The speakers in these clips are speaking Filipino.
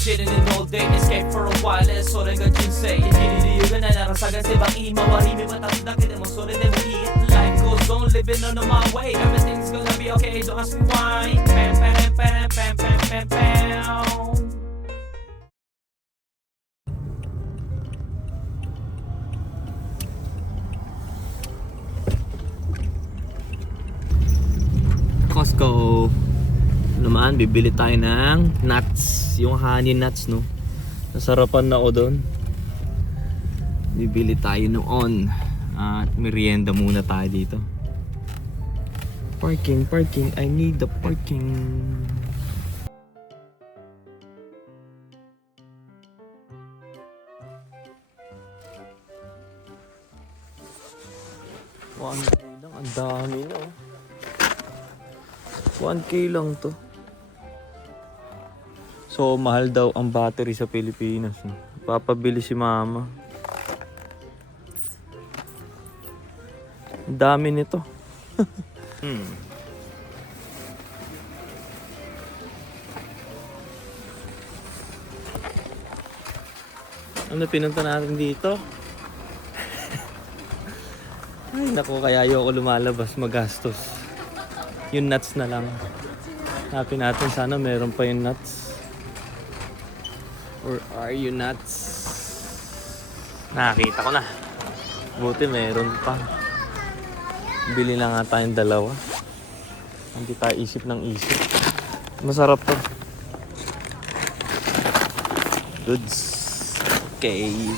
chilling in all day, escape for a while, それが人生生きる理由がないなら探せば今は日々は経つだけでもそれでもいい Life goes on, living on my way, everything's gonna be okay, don't ask me why. Pam pam pam pam pam pam pam. Costco naman, bibili tayo ng nuts, yung honey nuts, no? Nasarapan na ako doon. Bibili tayo noon at merienda muna tayo dito. Parking, I need the parking. One lang, ang dami na, oh. 1K lang to. So mahal daw ang battery sa Pilipinas, no? Papabili si mama. Ang dami nito. Ano pinunta natin dito? Ay naku, kaya ayoko lumalabas, magastos. Yung nuts na lang. Hanapin natin, sana meron pa yung nuts. Or are you nuts? Nakakita ko na. Buti meron pa. Bili na nga tayong dalawa. Hindi tayo isip ng isip. Masarap to. Goods. Okay.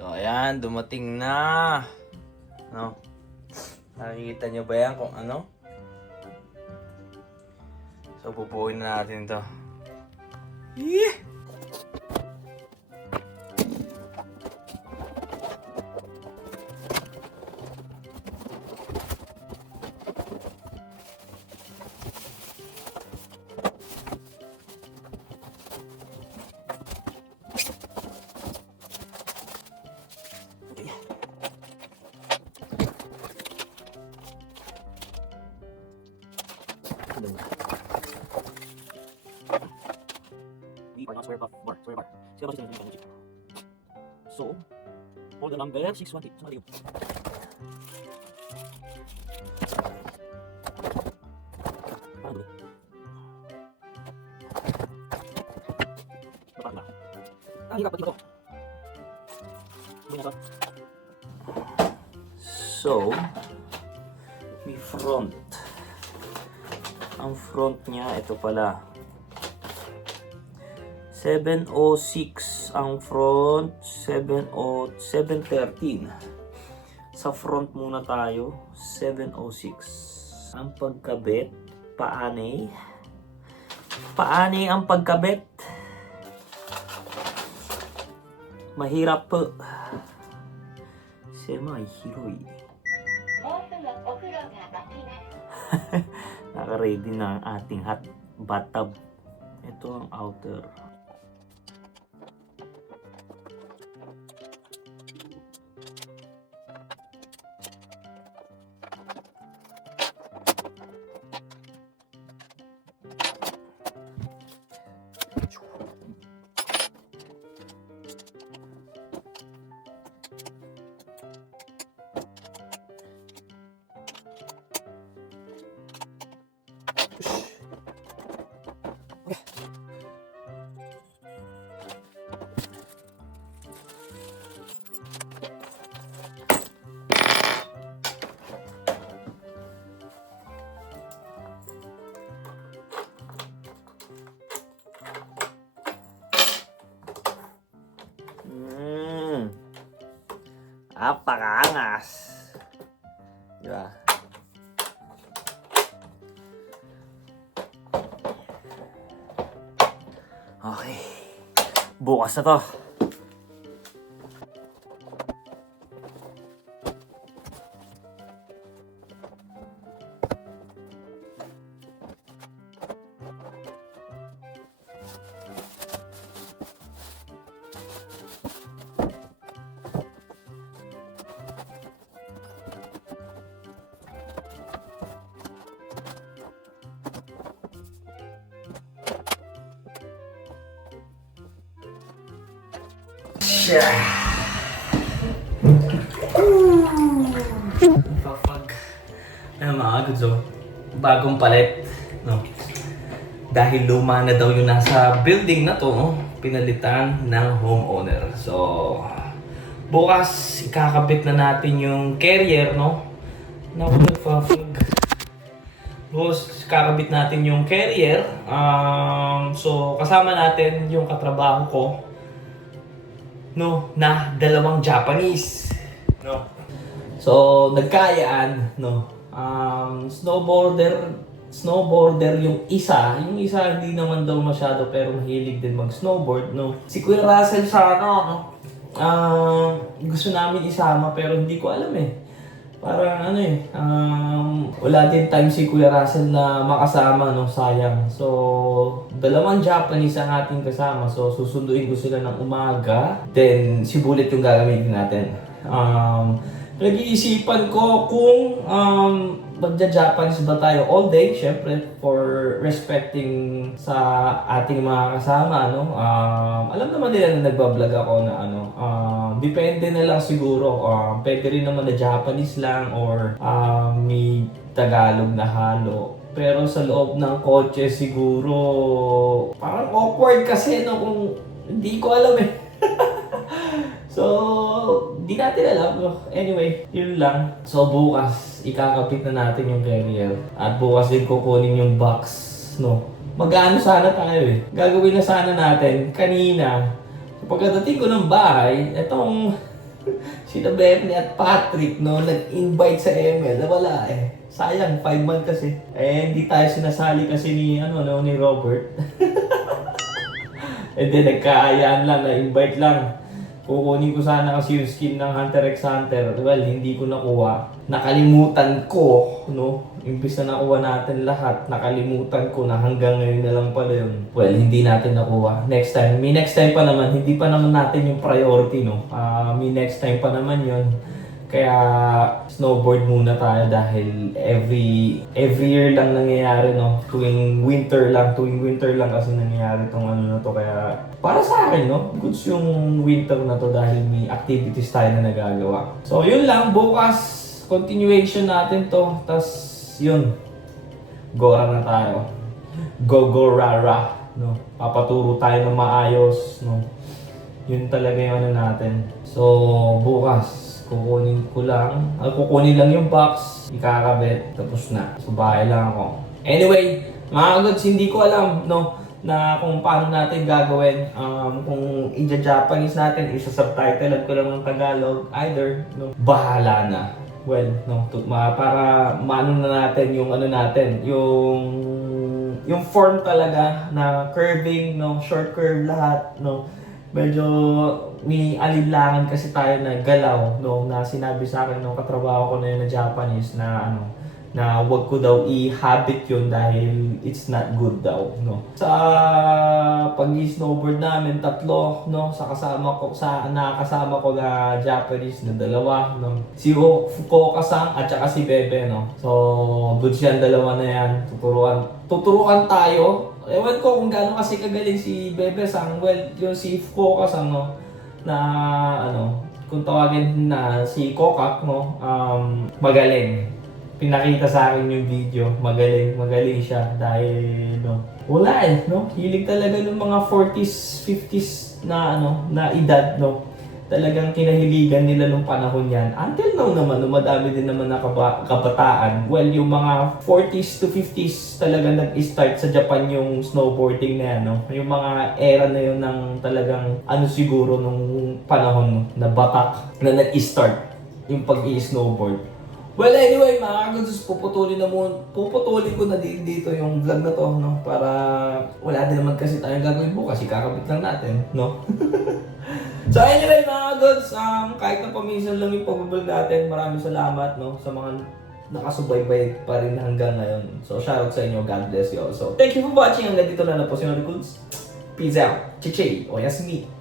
So ayan, dumating na. No? Nakikita nyo ba yan kung ano? So bubuuin na natin ito. Yeah! We are not square bar. Square bar. Square bar is energy. So, hold the number 620. Somebody go. Parang gulo. Napaka na. Hirap pati ito. Hindi na ito. So, may front. Ang front niya, ito pala. 706 ang front, 713. Sa front muna tayo, 706. Ang pagkabit, paanay. Paanay ang pagkabit. Mahirap po. Semai, hiroi. Naka-ready na ang ating hot bathtub. Ito ang outer. Apakaangas. Diba? Okay. Bukas na to. Papag. Ano mga goods, bagong palit, no? Dahil luma na daw yung nasa building na to, no? Pinalitan ng homeowner. So, bukas ikakabit na natin yung carrier, no? Naku, nagpapag. Bukas kakabit natin yung carrier. So, kasama natin yung katrabaho ko, no, na dalawang Japanese, no. So nagkayaan, no. Snowboarder yung isa hindi naman daw masyado pero mahilig din mag-snowboard, no. Si Kuya Russell sana, no. Gusto namin isama pero hindi ko alam Parang wala din time si Kuya Russell na makasama, no, sayang. So, dalawang Japanese ang ating kasama. So, susunduin ko sila ng umaga. Then, si Bullet yung gagamitin natin. Nag-iisipan ko kung magja-Japanese ba tayo all day, syempre, for respecting sa ating mga kasama, no? Alam naman nila na nagbablog ako na depende na lang siguro. Pwede rin naman na Japanese lang or may Tagalog na halo. Pero sa loob ng kotse siguro parang awkward kasi, no, kung hindi ko alam So, di natin alam. Anyway, yun lang. So, bukas, ikakapit na natin yung carrier. At bukas din kukunin yung box, no. Mag-ano sana tayo Gagawin na sana natin kanina. Pagkadating ko ng bahay, etong sina Bernie at Patrick, no, nag-invite sa ML. Wala Sayang, 5 months kasi. Hindi tayo sinasali kasi ni Robert. And then, nagkaayaan lang, na-invite lang. Kukunin ko sana kasi yung skin ng Hunter x Hunter. Well, hindi ko nakuha. Nakalimutan ko, no? Imbis na nakuha natin lahat, nakalimutan ko na hanggang ngayon na lang pala yun. Well, hindi natin nakuha. Next time. May next time pa naman. Hindi pa naman natin yung priority, no? May next time pa naman yun. Kaya snowboard muna tayo dahil every year lang nangyayari, no? Tuwing winter lang kasi nangyayari tong na to. Kaya para sa akin, no, goods yung winter na to dahil may activities tayo na nagagawa. So yun lang, bukas continuation natin to. Tas yun, Gora na tayo. Go rara, no? Papaturo tayo ng maayos, no? Yun talaga yung natin. So bukas kukunin lang yung box, ikakabit, tapos na. So bahay lang ako. Anyway, mga kagods, hindi ko alam, no, na kung paano natin gagawin. Kung i-Japanese natin, isa-subtitle ko lang ng Tagalog, either, no, bahala na. Well, no, para maano na natin yung ano natin, yung form talaga na curving, no, short curve lahat, no. Medyo may alinlangan kasi tayo na galaw, no, na sinabi sa akin nung katrabaho ko na yun na Japanese na ano, na wag ko daw i-habit yun dahil it's not good daw, no. Sa pag-snowboard namin, tatlo, no, sa nakakasama ko na Japanese na dalawa, no. Si Fukuoka-san at saka si Bebe, no. So, good siya dalawa na yan. Tuturuan tayo. Ewan ko kung gaano kasi kagaling si Bebe-san. Well, yung si Fukuoka-san, no, na ano, kung tawagin na si Kokak, no, magaling. Pinakita sa akin yung video, magaling siya dahil no, wala no, hilig talaga ng mga 40s, 50s na ano, na edad, no. Talagang kinahiligan nila nung panahon yan. Until now naman, madami din naman na kabataan. Well, yung mga 40s to 50s talaga nag-start sa Japan yung snowboarding na yan, no. Yung mga era na yun ng talagang ano siguro nung panahon, no, na batak na nag-start yung pag-i-snowboard. Well, anyway, mga kagods, puputulin ko na dito yung vlog na to, no? Para wala din naman kasi tayong gagawin bukas, kakabit lang natin, no? So anyway, mga kagods, kahit na paminsan lang yung pag-vlog natin, maraming salamat, no? Sa mga nakasubaybay pa rin hanggang ngayon. So shoutout sa inyo, God bless you all. So thank you for watching, hanggang dito na po si Nory Goods. Peace out. Chichi, oyasumi.